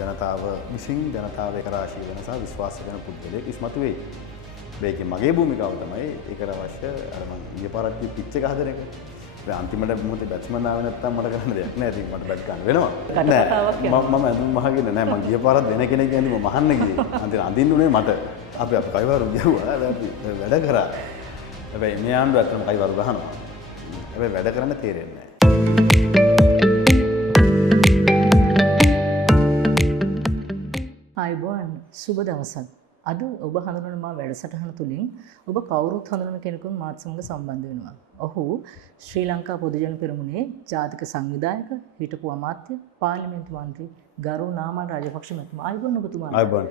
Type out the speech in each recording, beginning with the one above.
ජනතාව විසින් ජනතාව එක රාශිය වෙන සහ විශ්වාස කරන පුද්ගලයෙක් ඉස්මතු වෙයි. මේකේ මගේ භූමිකාව තමයි ඒකට අවශ්‍ය අර මම ඊයේ පාරක් පිච් එක හදන එක. ඒ අන්තිමට මොකද බැට්ස්මන් ආවේ නැත්තම් මට කරන්න දෙයක් නැහැ. ඉතින් මට බැට් ගන්න වෙනවා. මම ඇඳුම් මහගෙන නැහැ. මම ගිය පාරක් වෙන කෙනෙක් ඇඳුම මහන්න ගියේ. අන්තිමට අඳින්න උනේ මට. අපි කයිවාරු ගිහුවා. අපි වැඩ කරා. හැබැයි මේ ආණ්ඩුව ඇත්තටම කයිවාරු ගහනවා. හැබැයි වැඩ කරන්න තේරෙන්නේ නැහැ. ආයුබෝවන් සුබ දවසක්. අද ඔබ හඳුනන මා වැඩසටහන තුලින් ඔබ කවුරුත් හඳුනන කෙනෙකුන් මාත් සමග සම්බන්ධ වෙනවා. ඔහු ශ්‍රී ලංකා පොදුජන පෙරමුණේ ජාතික සංවිධායක, හිටපු අමාත්‍ය, පාර්ලිමේන්තු මන්ත්‍රී ගරු නාමල් රාජපක්ෂ මහත්මයා. ආයුබෝවන් ඔබතුමාට. ආයුබෝවන්.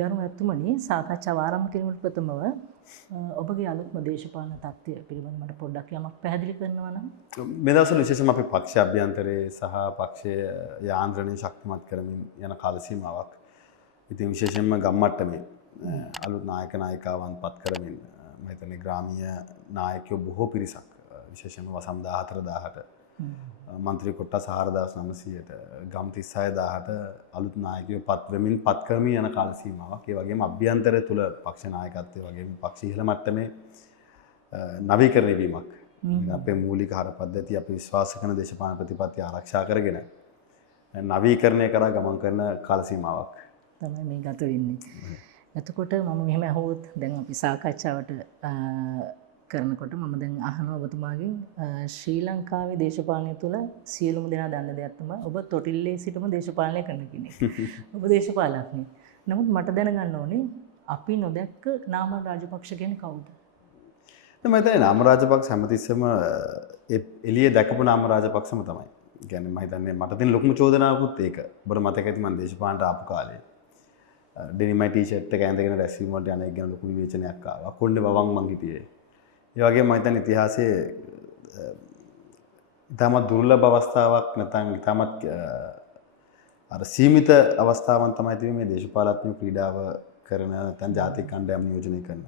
ගරු මහත්මනි, සාකච්ඡාව ආරම්භ කිරීමට ප්‍රථමව ඔබගේ අලුත්ම දේශපාලන තත්ත්වය පිළිබඳව මට පොඩ්ඩක් යමක් පැහැදිලි කරනවා නම්. මේ දවස්වල විශේෂයෙන්ම අපේ පක්ෂ අභ්‍යන්තරයේ සහ පක්ෂයේ යාන්ත්‍රණය ශක්තිමත් කරමින් යන කාල සීමාවක්. ඉතින් විශේෂයෙන්ම ගම්මට්ටමේ අලුත් නායක නායිකාවන් පත් කරමින් මම හිතන්නේ ග්‍රාමීය නායකයෝ බොහෝ පිරිසක් විශේෂයෙන්ම වසම් 14000ට මන්ත්‍රී කොට්ටාස 4900ට ගම් 36000ට අලුත් නායකයෝ පත් වෙමින් පත් කරමින් යන කාල සීමාවක්. ඒ වගේම අභ්‍යන්තරය තුල පක්ෂ නායකත්වයේ වගේම පක්ෂ ඉහළ මට්ටමේ නවීකරණය වීමක්. අපේ මූලික හර පද්ධතිය අපි විශ්වාස කරන දේශපාලන ප්‍රතිපත්ති ආරක්ෂා කරගෙන නවීකරණය කරා ගමන් කරන කාල සීමාවක් තමයි මේ ගත වෙන්නේ. එතකොට මම මෙහෙම අහුවොත් දැන් අපි සාකච්ඡාවට කරනකොට මම දැන් අහනවා ඔබතුමාගෙන් ශ්‍රී ලංකාවේ දේශපාලනය තුළ සියලුම දෙනා දන්න දෙයක් තමයි ඔබ තොටිල්ලේ සිටම දේශපාලනය කරන කෙනෙක්. ඔබ දේශපාලඥයෙක්. නමුත් මට දැනගන්න ඕනේ අපි නොදැක්ක නාමල් රාජපක්ෂ කියන්නේ කවුද? මම හිතන්නේ නාමල් රාජපක්ෂ හැමතිස්සෙම එළියේ දැකපු නාමල් රාජපක්ෂම තමයි. කියන්නේ මම හිතන්නේ මට තියෙන ලොකුම චෝදනාවකුත් ඒක. ඔබට මතක ඇති මම දේශපාලනට ආපු කාලේ ඩෙනිමයි ටී-ෂර්ට් එක ඇඳගෙන රැස්වීම වලට යන එක ගැන ලොකු විවේචනයක් ආවා. කොණ්ඩේ වවං මං හිටියේ. ඒ වගේම මම හිතන්නේ ඉතිහාසයේ ඉතාමත් දුර්ලභ අවස්ථාවක් නැත්නම් ඉතාමත් අර සීමිත අවස්ථාවන් තමයි තියෙන්නේ මේ දේශපාලන ක්‍රීඩාව කරන නැත්නම් ජාතික කණ්ඩායම් නියෝජනය කරන.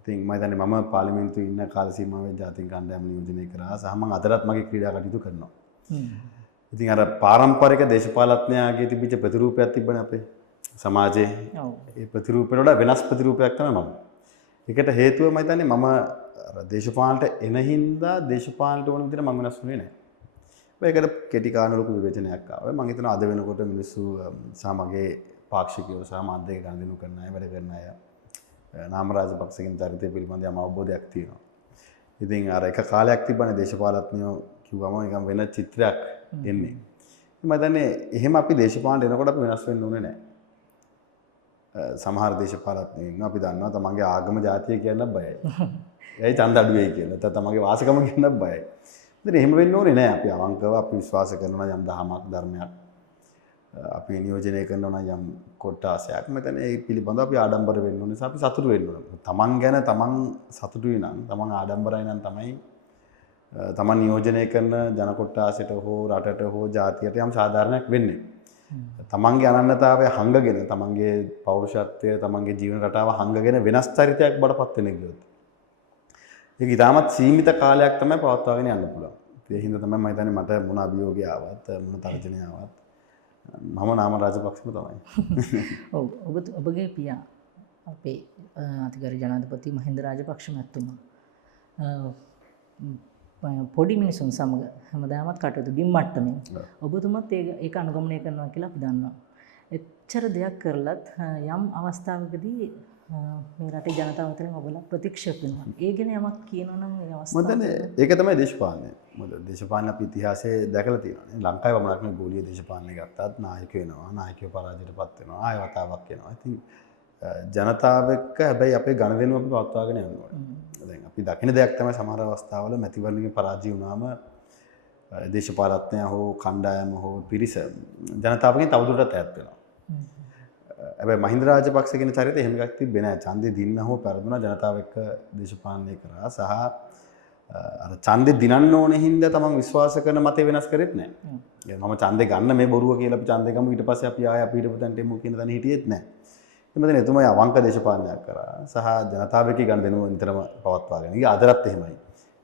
ඉතින් මම හිතන්නේ මම පාර්ලිමේන්තුවේ ඉන්න කාල සීමාවේ ජාතික කණ්ඩායම් නියෝජනය කරා සහ මම අදටත් මගේ ක්‍රීඩා කටයුතු කරනවා. ඉතින් අර පාරම්පරික දේශපාලඥයාගේ තිබිච්ච ප්‍රතිරූපයක් තිබ්බනේ අපේ සමාජයේ. ඒ ප්‍රතිරූපයට වඩා වෙනස් ප්‍රතිරූපයක් තමයි මම. ඒකට හේතුව මම හිතන්නේ මම දේශපාලනට එන හින්දා දේශපාලනට ඕන විදිහට මම වෙනස් වුණේ නැහැ. ඒකට කෙටි කාලේ ලොකු විවේචනයක් ආවා. මම හිතනවා අද වෙනකොට මිනිස්සු සහ මගේ පාක්ෂිකයෝ සහ මාධ්‍යක ගනුදෙනු කරන අය වැඩ කරන අය නාමල් රාජපක්ෂගේ චරිතය පිළිබඳ යම් අවබෝධයක් තියෙනවා. ඉතින් අර එක කාලයක් තිබ්බනේ දේශපාලඥයෝ කිව්වම නිකන් වෙන චිත්‍රයක් එන්නේ. මම හිතන්නේ එහෙම අපි දේශපාලනට එනකොට අපි වෙනස් වෙන්න ඕනේ නැහැ. සමහර දේශපාලඥයෝ ඉන්නවා අපි දන්නවා තමන්ගේ ආගම ජාතිය කියන්න බයයි. එයි ඡන්ද අඩු වෙයි කියලා. නැත්නම් තමන්ගේ වාසකම කියන්න බයයි. ඉතින් එහෙම වෙන්න ඕනේ නැහැ. අපි අවංකව අපි විශ්වාස කරනවා යම් දහමක් ධර්මයක් අපි නියෝජනය කරනවා යම් කොටාසයක්. මෙතන ඒ පිළිබඳව අපි ආඩම්බර වෙන්න ඕනේ. අපි සතුටු වෙන්න ඕනේ. තමන් ගැන තමන් සතුටුයි නම් තමන් ආඩම්බරයි නම් තමයි තමන් නියෝජනය කරන ජන කොටාසයට හෝ රටට හෝ ජාතියට යම් සාධාරණයක් වෙන්නේ. තමන්ගේ අනන්‍යතාවය හංගගෙන තමන්ගේ පෞරුෂත්වය තමන්ගේ ජීවන රටාව හංගගෙන වෙනස් චරිතයක් බඩපත් වෙන ගියොත් ඒක ඉතාමත් සීමිත කාලයක් තමයි පවත්වාගෙන යන්න පුළුවන්. ඒ හින්දා තමයි මම හිතන්නේ මට මොන අභියෝගය ආවත් මොන තර්ජනය ආවත් මම නාමල් රාජපක්ෂම තමයි. ඔව් ඔබගේ පියා අපේ අතිගරු ජනාධිපති මහින්ද රාජපක්ෂ මහත්මයා පොඩි මිනිසුන් සමග හැමදාමත් කටයුතු බිම් මට්ටමින් ඔබතුමත් ඒක අනුගමනය කරනවා කියලා අපි දන්නවා. එච්චර දෙයක් කරලත් යම් අවස්ථාවකදී මේ රටේ ජනතාව අතරින් ඔබලා ප්‍රතික්ෂේප වෙනවා. ඒ ගැන යමක් කියනවා නම් මේ අවස්ථාව. ඒක තමයි දේශපාලනය. මොකද දේශපාලන අපි ඉතිහාසයේ දැකලා තියෙනවා. ලංකාවේ වමනක් නෙවෙයි ගෝලීය දේශපාලනය ගත්තත් නායකයෝ වෙනවා. නායකයෝ පරාජයටපත් වෙනවා. ආය වතාවක් වෙනවා. ඉතින් ජනතාව එක්ක හැබැයි අපේ ගනුදෙනුව අපි පවත්වාගෙන යන්න ඕනේ. දැන් අපි දකින දෙයක් තමයි සමහර අවස්ථාවල මැතිවරණයකින් පරාජය වුණාම දේශපාලඥයා හෝ කණ්ඩායම හෝ පිරිස ජනතාවගෙන් තවදුරටත් ඈත් වෙනවා. හැබැයි මහින්ද රාජපක්ෂ කියන චරිතය එහෙම එකක් තිබ්බේ නැහැ. ඡන්දේ දින්න හෝ පෙරදුනා ජනතාව එක්ක දේශපාලනය කරා සහ අර ඡන්දේ දිනන්න ඕනේ හින්දා තමන් විශ්වාස කරන මතය වෙනස් කරෙත් නැහැ. මම ඡන්දේ ගන්න මේ බොරුව කියලා අපි ඡන්දේ ගමු ඊට පස්සේ අපි ආයෙ අපි හිටපු තැනට එමු කියන තැන හිටියෙත් නැහැ. එතන එතුමා අවංක දේශපාලනයක් කරා සහ ජනතාවගේ ගනුදෙනුව නිතරම පවත්වාගෙන. ඊ අදටත් එහෙමයි.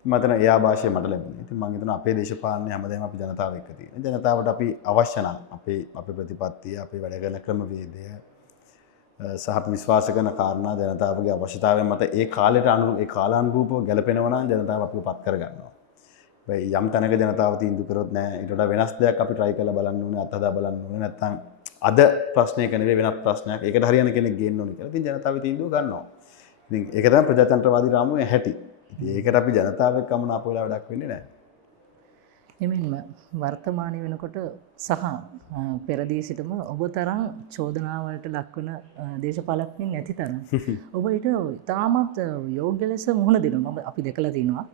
මතන ඒ ආభాෂය මට ලැබුණේ. ඉතින් මම හිතනවා අපේ දේශපාලනය හැමදේම අපි ජනතාව එක්ක තියෙන. ජනතාවට අපි අවශ්‍ය නම් අපේ ප්‍රතිපත්තිය, අපේ වැඩ කරන ක්‍රමවේදය සහ අපි විශ්වාස කරන කාරණා ජනතාවගේ අවශ්‍යතාවයන් මත ඒ කාලයට ඒ කාලානුරූපව ගැලපෙනවා නම් ජනතාව අපිව පත් කරගන්නවා. හැබැයි යම් තැනක ජනතාව තීන්දුව කරොත් නෑ ඊට වඩා වෙනස් දෙයක් අපි try කරලා බලන්න ඕනේ, අත්හදා බලන්න ඕනේ. නැත්නම් අද ප්‍රශ්නයක නෙවෙයි වෙනත් ප්‍රශ්නයක්. ඒකට හරියන කෙනෙක් ගේන්න ඕනේ කියලා. ඉතින් ජනතාව තීන්දුව ගන්නවා. ඉතින් ඒක තමයි ප්‍රජාතන්ත්‍රවාදී රාමුවේ හැටි. ඉතින් ඒකට අපි ජනතාව එක්ක අමනාප වෙලා වැඩක් වෙන්නේ නැහැ. එමෙන්ම වර්තමානයේ වෙනකොට සහ පෙරදී සිටම ඔබ තරම් චෝදනාවලට ලක්වන දේශපාලඥයින් නැති තරම් ඔබ ඊට තාමත් යෝග්‍ය ලෙස මුහුණ දෙනවා. අපි දැකලා තිනවා.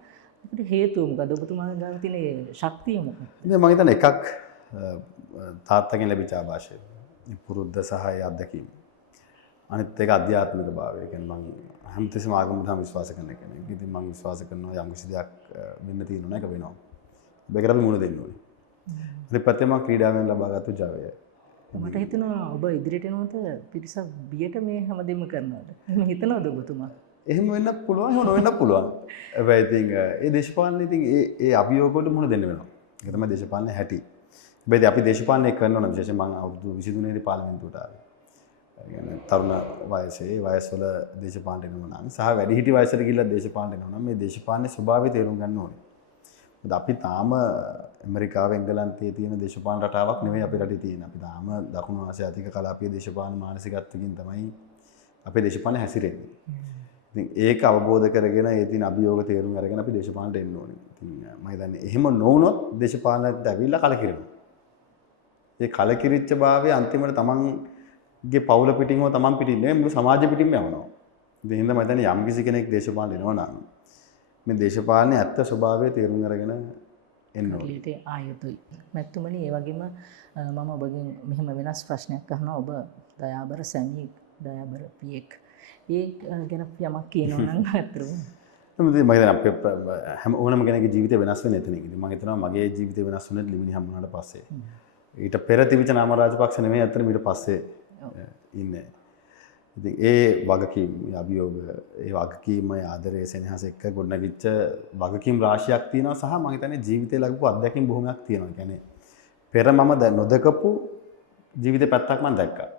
ඒකට හේතුව මොකද? ඔබතුමා ගාව තියෙන ශක්තිය මොකක්ද? මම හිතන්නේ එකක් තාත්තගෙන් ලැබිච්ච ආభాෂය. පුරුද්ද සහ ඒ අත්දැකීම. අනිත් එක අධ්‍යාත්මික භාවය. කියන්නේ මම හැමතිස්සෙම ආගමට විශ්වාස කරන කෙනෙක්. ඉතින් මම විශ්වාස කරනවා යම් කිසි දෙයක් වෙන්න තියෙනවා නේද වෙනවා. මේකට අපි මුණ දෙන්න ඕනේ. අනිත් පැත්තේ මම ක්‍රීඩාවෙන් ලබාගත්තු ජවය. මට හිතෙනවා ඔබ ඉදිරියට එනකොට පිරිසක් බියට මේ හැමදේම කරනවාද? එහෙම හිතනවද ඔබතුමා? එහෙම වෙන්නත් පුළුවන්, එහෙම නොවෙන්නත් පුළුවන්. හැබැයි ඉතින් ඒ දේශපාලනේ ඉතින් ඒ අභියෝග වලට මුණ දෙන්න වෙනවා. ඒක තමයි දේශපාලනේ හැටි. හැබැයි අපි දේශපාලනය කරනවා නම් විශේෂයෙන් මම අවුරුදු 23 දී පාර්ලිමේන්තුවට ආවේ. ඒ කියන්නේ තරුණ වයසේ වයස්වල දේශපාලනය කරනවා නම් සහ වැඩිහිටි වයසට ගිහිල්ලා දේශපාලනය කරනවා නම් මේ දේශපාලනේ ස්වභාවය තේරුම් ගන්න ඕනේ. මොකද අපි තාම ඇමරිකාව එංගලන්තයේ තියෙන දේශපාලන රටාවක් නෙවෙයි අපේ රටේ තියෙන. අපි තාම දකුණු ආසියාතික කලාපීය දේශපාලන මානසිකත්වකින් තමයි අපේ දේශපාලන හැසිරෙන්නේ. ඉතින් ඒක අවබෝධ කරගෙන ඒ තියෙන අභියෝග තේරුම් අරගෙන අපි දේශපාලනට එන්න ඕනේ. ඉතින් මම හිතන්නේ එහෙම නොවුනොත් දේශපාලනයට ඇවිල්ලා කලකිරෙනවා. ඒ කලකිරිච්ච භාවය අන්තිමට තමන්ගේ පවුල පිටින් හෝ තමන් පිටින් නෙවෙයි මුළු සමාජෙ පිටින්ම යවනවා. ඉතින් හින්දා මම හිතන්නේ යම් කිසි කෙනෙක් දේශපාලන එනවා නම් මේ දේශපාලනේ ඇත්ත ස්වභාවය තේරුම් අරගෙන එන්න ඕනේ. ඊට ආයුතුයි. මැතිතුමනි ඒ වගේම මම ඔබගෙන් මෙහෙම වෙනස් ප්‍රශ්නයක් අහනවා. ඔබ දයාබර සැමියෙක්, දයාබර පියෙක්. ඒ ගැන යමක් කියනවා නම් අතරම මම හිතන්නේ අපේ හැම ඕනම කෙනෙකුගේ ජීවිතය වෙනස් වෙන එතනක. ඉතින් මම හිතනවා මගේ ජීවිතය වෙනස් වුණේ ලිමිනි හම්බුනාට පස්සේ. ඊට පෙර තිබිච්ච නාම රාජපක්ෂ නෙමෙයි අතන ඊට පස්සේ ඉන්නේ. ඉතින් ඒ වගකීම්, අභියෝග, ඒ වගකීම, ආදරය, සෙනෙහස එක්ක ගොඩනැගිච්ච වගකීම් රාශියක් තියෙනවා සහ මම හිතන්නේ ජීවිතේ ලැබපු අත්දැකීම් බොහොමයක් තියෙනවා. කියන්නේ පෙර මම නොදකපු ජීවිතේ පැත්තක් මම දැක්කා.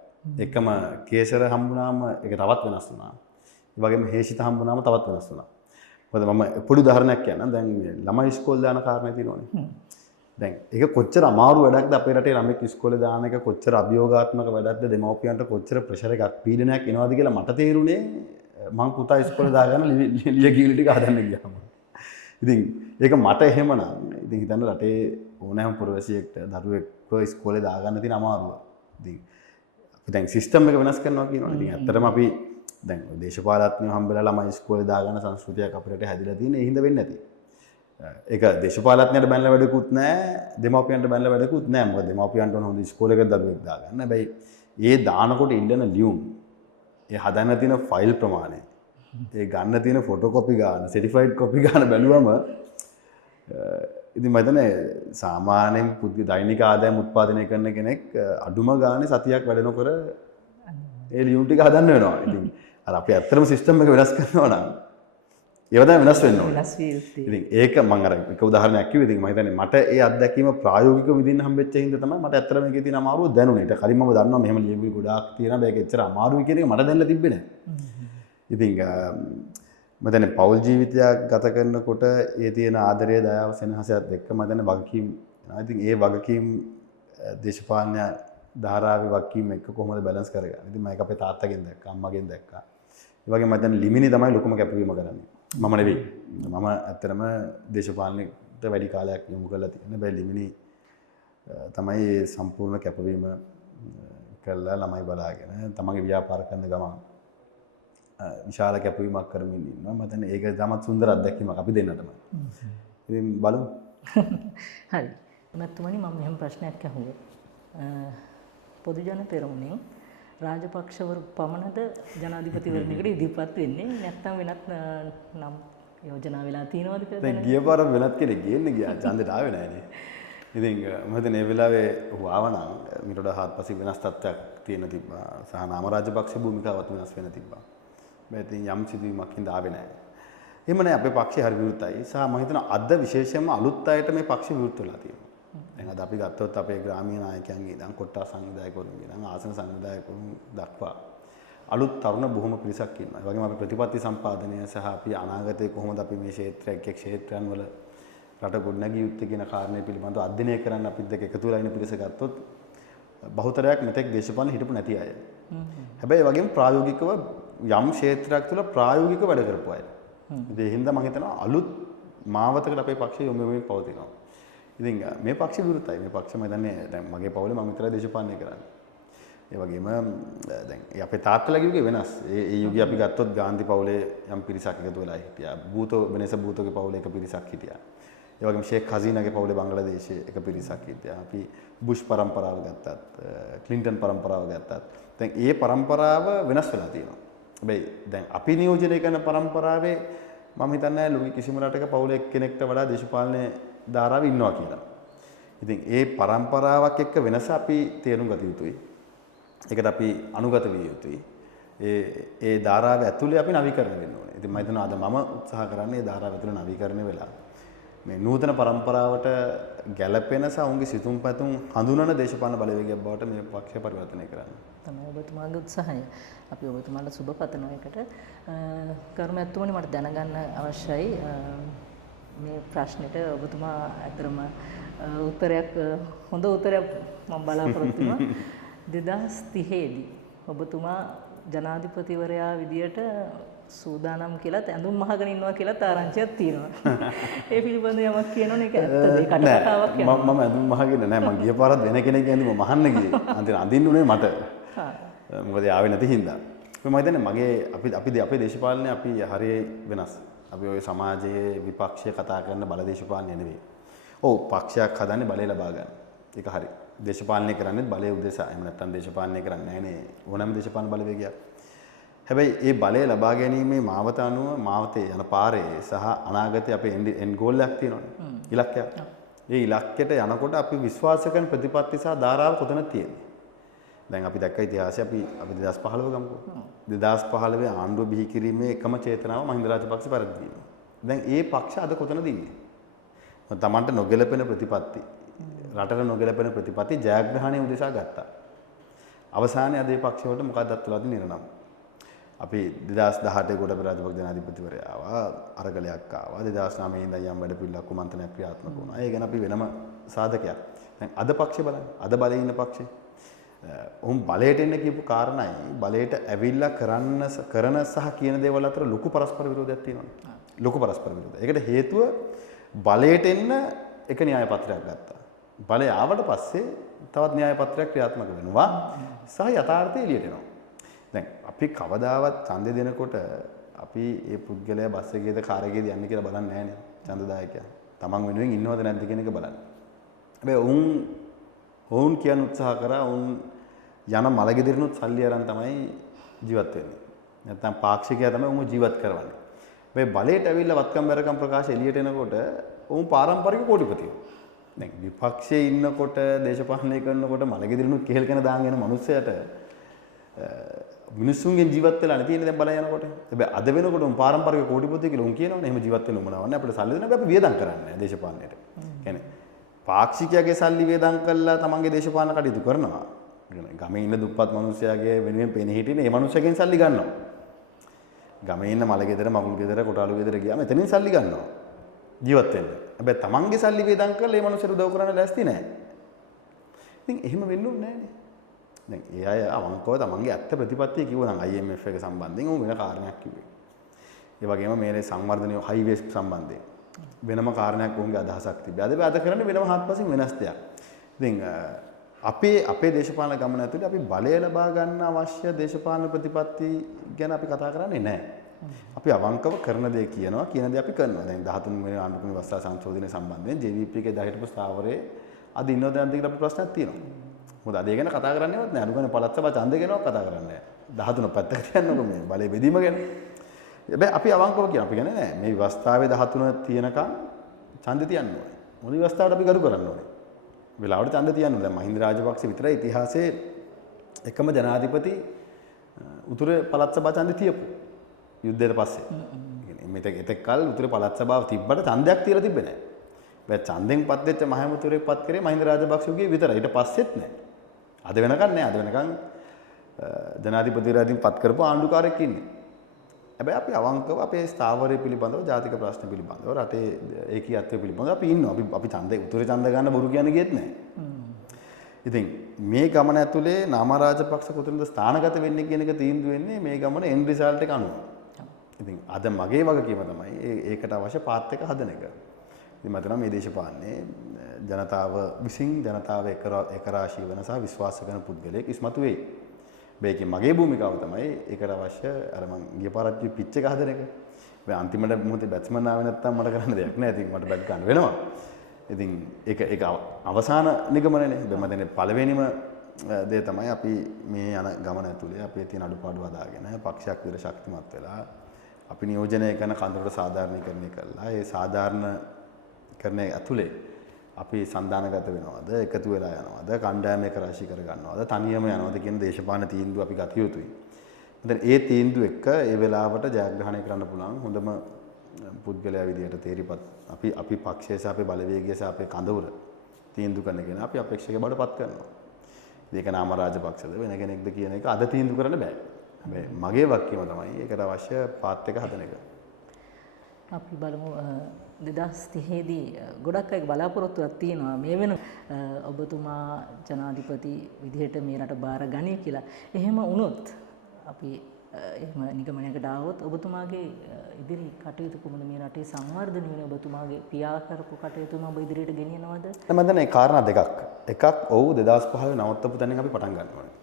එකම කේසර හම්බුනාම ඒක තවත් වෙනස් වුණා. ඒ වගේම හේෂිත හම්බුනාම තවත් වෙනස් වුණා. මොකද මම පොඩි උදාහරණයක් කියන්නම්. දැන් ළමයි ඉස්කෝලේ දාන කාරණේ තියෙනවනේ. දැන් ඒක කොච්චර අමාරු වැඩක්ද අපේ රටේ ළමෙක් ඉස්කෝලේ දාන එක කොච්චර අභියෝගාත්මක වැඩක්ද දෙමව්පියන්ට කොච්චර ප්‍රෙෂර් එකක් පීඩනයක් එනවද කියලා මට තේරුනේ මං පුතා ඉස්කෝලේ දාගන්න ලියගිලි ටික හදන්න ගියාම. ඉතින් ඒක මට එහෙමනම් ඉතින් හිතන්න රටේ ඕනෑම පුරවැසියෙක්ට දරුවෙක්ව ඉස්කෝලේ දාගන්න තියෙන අමාරුව. ඉතින් අපි දැන් සිස්ටම් එක වෙනස් කරනවා කියනවනේ. ඉතින් ඇත්තටම අපි දැන් දේශපාලඥයෝ හම්බෙලා ළමයි ඉස්කෝලේ දාගන්න සංස්කෘතියක් අපේ රටේ හැදිලා තියෙන ඒ හින්දා වෙන්නේ නැති. ඒක දේශපාලඥයට බැලලා වැඩකුත් නැහැ, දෙමාපියන්ට බැලලා වැඩකුත් නැහැ. මොකද දෙමාපියන්ට ඕන හොඳ ඉස්කෝලේක දරුවෙක් දාගන්න. හැබැයි ඒ දානකොට ඉල්ලන ලියුම්, ඒ හදන්න තියෙන ෆයිල් ප්‍රමාණය, ඒ ගන්න තියෙන ෆොටෝකොපි ගාන, සර්ටිෆයිඩ් කොපි ගාන බැලුවම ඉතින් මම හිතන්නේ සාමාන්‍යයෙන් දෛනික ආදායම උත්පාදනය කරන කෙනෙක් අඩුම ගානේ සතියක් වැඩ නොකර ඒ ලියුම් ටික හදන්න වෙනවා. ඉතින් අර අපි ඇත්තටම සිස්ටම් එක වෙනස් කරනවා නම් ඒව තමයි වෙනස් වෙන්න ඕනේ. වෙනස් විය යුත්තේ. ඉතින් ඒක මම අර එක උදාහරණයක් කිව්වේ. ඉතින් මම හිතන්නේ මට ඒ අත්දැකීම ප්‍රායෝගිකව විඳින්න හම්බෙච්ච හින්දා තමයි මට ඇත්තටම මේකේ තියෙන අමාරුව දැනුනේ. ඊට කලින් මම දන්නවා මෙහෙම ලියවිලි ගොඩාක් තියෙනවා. මේක එච්චර අමාරුයි කියන එක මට දැනලා තිබ්බේ නැහැ. ඉතින් මම දැන් පෞල් ජීවිතයක් ගත කරනකොට ඒ තියෙන ආදරය, දයාව, සෙනෙහසත් එක්ක මම දැන් වගකීම් ඉතින් ඒ වගකීම් දේශපාලන ධාරාවේ වගකීම් එක්ක කොහොමද බැලන්ස් කරගන්නේ. ඉතින් මම ඒක අපේ තාත්තගෙන් දැක්කා, අම්මගෙන් දැක්කා. ඒ වගේම මම දැන් ලිමිනි තමයි ලොකුම කැපවීම කරන්නේ. මම නෙවෙයි. මම ඇත්තටම දේශපාලනයට වැඩි කාලයක් යොමු කරලා තියෙන බෑ ලිමිනි තමයි සම්පූර්ණ කැපවීම කළා ළමයි බලාගෙන තමන්ගේ ව්‍යාපාර කරන ගමන් විශාල කැපවීමක් කරමින් ඉන්නවා. මම හිතන්නේ ඒක තමත් සුන්දර අත්දැකීමක් අපි දෙන්නටම. ඉතින් බලමු. හරි. මතුමනි මම මෙහෙම ප්‍රශ්නයක් අහුවා. පොදු ජන පෙරමුණෙන් රාජපක්ෂවරු පමණද ජනාධිපතිවරණයකට ඉදිරිපත් වෙන්නේ නැත්නම් වෙනත් නම් යෝජනා වෙලා තියෙනවද කියලා දැන් ගිය පාර වෙනත් කෙනෙක් ගේන්න ගියා ඡන්දෙට ආවේ නැහැනේ. ඉතින් මම හිතන්නේ මේ වෙලාවේ ඔහු ආවනම් මීට වඩා හත්පසින් වෙනස් තත්ත්වයක් තියෙන තිබ්බා. සහ නාම රාජපක්ෂ භූමිකාවත් වෙනස් වෙන තිබ්බා. මේ ඉතින් යම් සිදුවීමක් හින්දා ආවේ නැහැ. එහෙම නෑ අපේ පක්ෂය හරි විවෘතයි. සහ මම හිතනවා අද විශේෂයෙන්ම අලුත් අයට මේ පක්ෂ විවෘත වෙලා තියෙනවා. දැන් අද අපි ගත්තොත් අපේ ග්‍රාමීය නායකයන්ගේ ඉඳන් කොට්ටා සංවිධායකවරුන්ගේ ඉඳන් ආසන සංවිධායකවරුන් දක්වා අලුත් තරුණ බොහොම පිරිසක් ඉන්නවා. ඒ වගේම අපි ප්‍රතිපත්ති සම්පාදනය සහ අපි අනාගතයේ කොහොමද අපි මේ ක්ෂේත්‍රයක් ක්ෂේත්‍රයන් වල රට ගොඩනැගිය යුත්තේ කියන කාරණේ පිළිබඳව අධ්‍යයනය කරන්න අපිත් දෙක එකතු වෙලා ඉන්න පිරිස ගත්තොත් බහුතරයක් මෙතෙක් දේශපාලන හිටපු නැති අය. හැබැයි ඒ වගේම ප්‍රායෝගිකව යම් ක්ෂේත්‍රයක් තුළ ප්‍රායෝගිකව වැඩ කරපු අය. ඉතින් ඒ හින්දා මම හිතනවා අලුත් මාවතකට අපේ පක්ෂය යොමු වෙමින් පවතිනවා. ඉතින් මේ පක්ෂ විරුද්ධයි. මේ පක්ෂ මම දන්නේ දැන් මගේ පවුලේ මම විතරයි දේශපාලනය කරන්නේ. ඒ වගේම දැන් අපේ තාත්තලා කිව්වේ වෙනස්. ඒ යුගයේ අපි ගත්තොත් ගාන්ධි පවුලේ යම් පිරිසක් එකතු වෙලා හිටියා. බූතෝ වෙනස බූතෝගේ පවුලේ එක පිරිසක් හිටියා. ඒ වගේම ෂේක් හසීනාගේ පවුලේ බංග්ලාදේශයේ එක පිරිසක් හිටියා. අපි බුෂ් පරම්පරාව ගත්තත්, ක්ලින්ටන් පරම්පරාව ගත්තත් දැන් ඒ පරම්පරාව වෙනස් වෙලා තියෙනවා. හැබැයි දැන් අපි නියෝජනය කරන පරම්පරාවේ මම හිතන්නේ ලෝකෙ කිසිම රටක පවුලේ එක්කෙනෙක්ට වඩා දේශපාලනයේ ධාරාව ඉන්නවා කියලා. ඉතින් ඒ පරම්පරාවක් එක්ක වෙනස අපි තේරුම් ගත යුතුයි. ඒකට අපි අනුගත විය යුතුයි. ඒ ධාරාව ඇතුලේ අපි නවීකරණය වෙන්න ඕනේ. ඉතින් මම හිතනවා අද මම උත්සාහ කරන්නේ ඒ ධාරාව ඇතුලේ නවීකරණය වෙලා මේ නූතන පරම්පරාවට ගැළපෙන සහ උන්ගේ සිතුම් පැතුම් හඳුනන දේශපාලන බලවේගයක් බවට මේ පක්ෂය පරිවර්තනය කරන්න. තමයි ඔබතුමාගේ උත්සාහය. අපි ඔබතුමාට සුබ පතනවා එකට. කරුණාත්මනි මට දැනගන්න අවශ්‍යයි මේ ප්‍රශ්නෙට ඔබතුමා අතරම උත්තරයක් හොඳ උත්තරයක් මම බලාපොරොත්තු වෙනවා. 2030 දී ඔබතුමා ජනාධිපතිවරයා විදියට සූදානම් කියලා ඇඳුම් මහගෙන ඉන්නවා කියලා ආරංචියක් තියෙනවා. ඒ පිළිබඳව යමක් කියනවනේ ඒක ඇත්තද? ඒ කටකතාවක් කියනවා. මම ඇඳුම් මහගෙන නෑ. මම ගිය පාරත් වෙන කෙනෙක් ඇඳුම මහන්න ගියේ. අන්තිම අඳින්න උනේ මට. මොකද ආවේ නැති හින්දා. මම හිතන්නේ මගේ අපේ දේශපාලනය අපි හරිය වෙනස්. අපි ওই සමාජයේ විපක්ෂය කතා කරන බල දේශපාලනය නෙවෙයි. ඔව් පක්ෂයක් හදන්නේ බලය ලබා ගන්න. ඒක හරි. දේශපාලනය කරන්නේ බලය උදෙසා. එහෙම නැත්නම් දේශපාලනය කරන්නේ නැහනේ ඕනෑම දේශපාලන බලවේගයක්. හැබැයි ඒ බලය ලබා ගැනීමේ මාවත අනුව මාවතේ යන පාරේ සහ අනාගතයේ අපේ එන්ඩ් ගෝල් එකක් තියෙනවනේ. ඉලක්කයක්. ඒ ඉලක්කයට යනකොට අපි විශ්වාස කරන ප්‍රතිපත්ති සහ ධාරාව කොතනද තියෙන්නේ? දැන් අපි දැක්ක ඉතිහාසය අපි 2015 ගමුකෝ. 2015 ආණ්ඩුව බිහි කිරීමේ එකම චේතනාව මහින්ද රාජපක්ෂ පරිදි. දැන් ඒ පක්ෂ අද කොතනද ඉන්නේ? තමන්ට නොගැලපෙන ප්‍රතිපත්ති රටට නොගැලපෙන ප්‍රතිපත්ති ජයග්‍රහණය උදෙසා ගත්තා. අවසානයේ අද ඒ පක්ෂ වලට මොකක්ද අත්වලාද නිරනම්. අපි 2018 ගොඩබිර රාජපක්ෂ ජනාධිපතිවරයා ආවා, අරගලයක් ආවා. 2009 ඉඳන් යම් වැඩ පිළිලක් කුමන්ත්‍රණයක් ක්‍රියාත්මක වුණා. ඒ ගැන අපි වෙනම සාධකයක්. දැන් අද පක්ෂේ බලන්න. අද බලේ ඉන්න පක්ෂේ. උන් බලයට එන්න කියපු කාරණයි බලයට ඇවිල්ලා කරන සහ කියන දේවල් අතර ලොකු පරස්පර විරෝධයක් තියෙනවා. ලොකු පරස්පර විරෝධයක්. ඒකට හේතුව බලයට එන්න එක න්‍යාය පත්‍රයක් ගත්තා. බලය ආවට පස්සේ තවත් න්‍යාය පත්‍රයක් ක්‍රියාත්මක වෙනවා සහ යථාර්ථය එළියට එනවා. දැන් අපි කවදාවත් ඡන්දය දෙනකොට අපි මේ පුද්ගලයා බස් එකේද කාර් එකේද යන්නේ කියලා බලන්නේ නැහැනේ ඡන්දදායකයා. Taman වෙනුවෙන් ඉන්නවද නැද්ද කියන එක බලන්න. හැබැයි ඔවුන් කියන උත්සාහ කරා ඔවුන් යන මලගෙදරිනුත් සල්ලි අරන් තමයි ජීවත් වෙන්නේ. නැත්නම් පාක්ෂිකයා තමයි ඔවුන් ජීවත් කරවන්නේ. හැබැයි බලයට ඇවිල්ලා වත්කම් බැරකම් ප්‍රකාශ එළියට එනකොට ඔවුන් පාරම්පරික කෝටිපතියෝ. දැන් විපක්ෂයේ ඉන්නකොට දේශපාලනය කරනකොට මලගෙදරිනුත් කෙහෙල් කන දාන් යන මිනිස්සයාට මිනිස්සුන්ගෙන් ජීවත් වෙලා නැතිනේ දැන් බලය යනකොට. හැබැයි අද වෙනකොට උන් පාරම්පරික කෝටිපතිය කියලා උන් කියනවනේ එහෙම ජීවත් වෙන්න උමනාවක් නැහැ අපිට සල්ලි දෙන්න අපි වියදම් කරන්නේ නැහැ දේශපාලනයට. කියන්නේ පාක්ෂිකයාගේ සල්ලි වේදම් කළා තමන්ගේ දේශපාලන කටයුතු කරනවා. ගමේ ඉන්න දුප්පත් මිනිස්සයාගේ වෙනුවෙන් පෙනී හිටිනේ ඒ මිනිස්සගෙන් සල්ලි ගන්නවා. ගමේ ඉන්න මල ගෙදර, මගුල් ගෙදර, කොටාලු ගෙදර ගියාම එතනින් සල්ලි ගන්නවා. ජීවත් වෙන්න. හැබැයි තමන්ගේ සල්ලි වේදම් කරලා ඒ මිනිස්සුන්ට උදව් කරන්න ලෑස්ති නැහැ. ඉතින් එහෙම වෙන්නේ නැහැනේ. දැන් ඒ අය අවංකව තමන්ගේ ඇත්ත ප්‍රතිපත්තිය කිව්වනම් IMF එක සම්බන්ධයෙන් උන් වෙන කාරණයක් කිව්වේ. ඒ වගේම මේ සංවර්ධනීය හයිවේස් සම්බන්ධයෙන් වෙනම කාරණයක් උන්ගේ අදහසක් තිබ්බා. අද කරන්නේ වෙනම හත්පසින් වෙනස් දෙයක්. ඉතින් අපේ දේශපාලන ගමන ඇතුලේ අපි බලය ලබා ගන්න අවශ්‍ය දේශපාලන ප්‍රතිපත්ති ගැන අපි කතා කරන්නේ නැහැ. අපි අවංකව කරන දේ කියනවා, කියන දේ අපි කරනවා. දැන් 13 වෙනි ආණ්ඩුක්‍රම ව්‍යවස්ථා සංශෝධනය සම්බන්ධයෙන් JVP එකේ දහයටපු ස්ථාවරයේ අද ඉන්නවද නැද්ද කියලා අපි ප්‍රශ්නයක් තියෙනවා. මොකද අද ඒ ගැන කතා කරන්නේවත් නැහැ. අනුගමන පළාත් සභා ඡන්දය ගැනවත් කතා කරන්නේ නැහැ. 13 පැත්තකට තියන්නකො මේ බලය බෙදීම ගැන. හැබැයි අපි අවංකව කියන අපි කියන්නේ නැහැ. මේ ව්‍යවස්ථාවේ 13 තියෙනකන් ඡන්දය තියන්න ඕනේ. මොන ව්‍යවස්ථාවට අපි ගරු කරන්න ඕනේ. වෙලාවට ඡන්ද තියන්න ඕනේ. දැන් මහින්ද රාජපක්ෂ විතරයි ඉතිහාසයේ එකම ජනාධිපති උතුරේ පළාත් සභා ඡන්දය තියපු. යුද්ධයට පස්සේ. මෙතෙක් කල් උතුරේ පළාත් සභාව තිබ්බට ඡන්දයක් තියලා තිබ්බේ නැහැ. බෑ ඡන්දෙන් පත් වෙච්ච මහමුතුරේ පත් කරේ මහින්ද රාජපක්ෂගේ විතරයි. ඊට පස්සෙත් නැහැ. අද වෙනකන් නැහැ. අද වෙනකන් ජනාධිපතිවරයාගෙන් පත් කරපු ආණ්ඩුකාරයෙක් ඉන්නේ. හැබැයි අපි අවංකව අපේ ස්ථාවරය පිළිබඳව ජාතික ප්‍රශ්න පිළිබඳව රටේ ඒකීයත්වය පිළිබඳව අපි ඉන්නවා. අපි ඡන්දේ උතුරේ ඡන්ද ගන්න බොරු කියන්නේ ගියෙත් නැහැ. ඉතින් මේ ගමන ඇතුලේ නාම රාජපක්ෂ කොතනද ස්ථානගත වෙන්නේ කියන එක තීන්දුව වෙන්නේ මේ ගමන එන්ඩ් රිසල්ට් එක අනුව. ඉතින් අද මගේ වගකීම තමයි ඒකට අවශ්‍ය පාත් එක හදන එක. ඉතින් මම හිතනවා මේ දේශපාලනේ ජනතාව විසින් ජනතාව එකරාශී වෙන සහ විශ්වාස කරන පුද්ගලයෙක් ඉස්මතු වෙයි. මේකේ මගේ භූමිකාව තමයි ඒකට අවශ්‍ය අර මං ගිය පාරත් පිච් එක හදන එක. මේ අන්තිමට මොහොතේ බැට්ස්මන් ආවේ නැත්තම් මට කරන්න දෙයක් නැහැ. ඉතින් මට බැට් ගන්න වෙනවා. ඉතින් ඒක අවසාන නිගමනනේ. මම දැන් පළවෙනිම දේ තමයි අපි මේ යන ගමන ඇතුලේ අපේ තියෙන අඩුපාඩු හදාගෙන පක්ෂයක් විතර ශක්තිමත් වෙලා අපි නියෝජනය කරන කඳවුරට සාධාරණීකරණය කළා. ඒ සාධාරණීකරණය ඇතුලේ අපි සන්දානගත වෙනවද, එකතු වෙලා යනවද, කණ්ඩායම එක රාශී කර ගන්නවද, තනියම යනවද කියන දේශපාලන තීන්දුව අපි ගත යුතුයි. දැන් ඒ තීන්දුව එක්ක ඒ වෙලාවට ජයග්‍රහණය කරන්න පුළුවන් හොඳම පුද්ගලයා විදියට තේරිපත් අපි පක්ෂය සහ අපේ බලවේගය සහ අපේ කඳවුර තීන්දුව කරන කෙනා අපි අපේක්ෂක බවට පත් කරනවා. ඒක නාම රාජපක්ෂද වෙන කෙනෙක්ද කියන එක අද තීන්දුව කරන්න බෑ. හැබැයි මගේ වක්කීම තමයි ඒකට අවශ්‍ය පාත් එක හදන එක. අපි බලමු 2030 දී ගොඩක් අය බලාපොරොත්තුවක් තියෙනවා මේ වෙන ඔබතුමා ජනාධිපති විදිහට මේ රට බාර ගනී කියලා. එහෙම වුණොත් අපි එහෙම නිගමනයකට ආවොත් ඔබතුමාගේ ඉදිරි කටයුතු කොහොමද මේ රටේ සංවර්ධනය වෙන ඔබතුමාගේ පියා කරපු කටයුතු ඔබ ඉදිරියට ගෙනියනවද? මම දන්නේ කාරණා දෙකක්. එකක් ඔව් 2015 නවත්තපු තැනින් අපි පටන් ගන්න ඕනේ.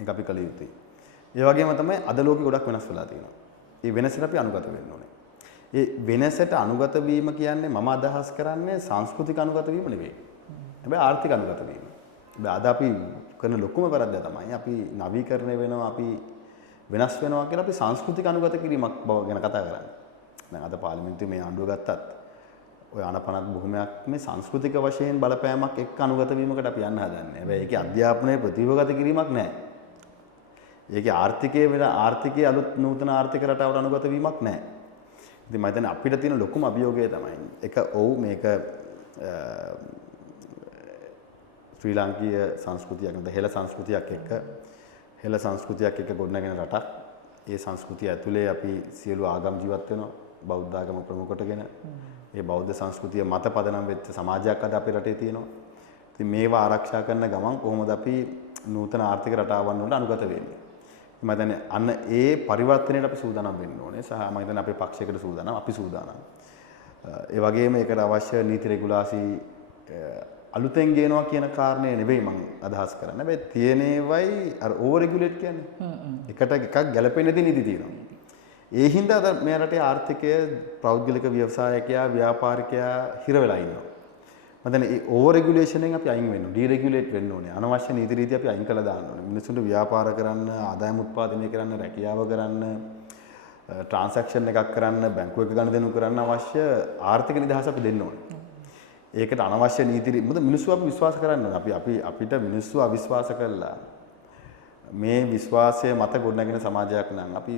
ඒක අපි කළ යුතුයි. ඒ වගේම තමයි අද ලෝකෙ ගොඩක් වෙනස් වෙලා තියෙනවා. ඒ වෙනසට අපි අනුගත වෙන්න ඕනේ. ඒ වෙනසට අනුගත වීම කියන්නේ මම අදහස් කරන්නේ සංස්කෘතික අනුගත වීම නෙවෙයි. හැබැයි ආර්ථික අනුගත වීම. හැබැයි අද අපි කරන ලොකුම වැරද්ද තමයි අපි නවීකරණය වෙනවා අපි වෙනස් වෙනවා කියලා අපි සංස්කෘතික අනුගත කිරීමක් බව ගැන කතා කරන්නේ. දැන් අද පාර්ලිමේන්තුවේ මේ ආණ්ඩුව ගත්තත් ඔය අනපනත් බොහොමයක් මේ සංස්කෘතික වශයෙන් බලපෑමක් එක්ක අනුගත වීමකට අපි යන්න හදන්නේ. හැබැයි ඒකේ අධ්‍යාපනයේ ප්‍රතිවගත කිරීමක් නැහැ. ඒකේ ආර්ථිකයේ අලුත් නූතන ආර්ථික රටාවට අනුගත වීමක් නැහැ. ඉතින් මම හිතන්නේ අපිට තියෙන ලොකුම අභියෝගය තමයි එක ඔව් මේක ශ්‍රී ලාංකීය සංස්කෘතියක් නැත්නම් හෙළ සංස්කෘතියක් එක්ක ගොඩනගෙන රටක්. ඒ සංස්කෘතිය ඇතුලේ අපි සියලු ආගම් ජීවත් වෙනවා. බෞද්ධ ආගම ප්‍රමුඛ කොටගෙන. ඒ බෞද්ධ සංස්කෘතිය මත පදනම් වෙච්ච සමාජයක් අද අපේ රටේ තියෙනවා. ඉතින් මේවා ආරක්ෂා කරන ගමන් කොහොමද අපි නූතන ආර්ථික රටාවන් වලට අනුගත වෙන්නේ? මම හිතන්නේ අන්න ඒ පරිවර්තනයට අපි සූදානම් වෙන්න ඕනේ. සහ මම හිතන්නේ අපේ පක්ෂයකට සූදානම්, අපි සූදානම්. ඒ වගේම ඒකට අවශ්‍ය නීති රෙගුලාසි අලුතෙන් ගේනවා කියන කාරණේ නෙවෙයි මම අදහස් කරන්නේ. හැබැයි තියෙන ඒවයි අර ඕවර් රෙගුලේට් කියන්නේ. එකට එකක් ගැලපෙන්නේ නැති නීති තියෙනවා. ඒ හින්දා අද මේ රටේ ආර්ථිකය පෞද්ගලික ව්‍යවසායකයා, ව්‍යාපාරිකයා හිර වෙලා ඉන්නවා. මම දන්නේ ඒ ඕවර් රෙගුලේෂන් එකෙන් අපි අයින් වෙන්න ඕනේ. ඩීරෙගුලේට් වෙන්න ඕනේ. අනවශ්‍ය නීති රීති අපි අයින් කළා දාන්න ඕනේ. මිනිස්සුන්ට ව්‍යාපාර කරන්න, ආදායම උත්පාදනය කරන්න, රැකියාව කරන්න, ට්‍රාන්සැක්ෂන් එකක් කරන්න, බැංකුවක ගනුදෙනු කරන්න අවශ්‍ය ආර්ථික නිදහස අපි දෙන්න ඕනේ. ඒකට අනවශ්‍ය නීති මොකද මිනිස්සු අපි විශ්වාස කරන්න ඕනේ. අපිට මිනිස්සු අවිශ්වාස කළා. මේ විශ්වාසය මත ගොඩනගෙන සමාජයක් නම් අපි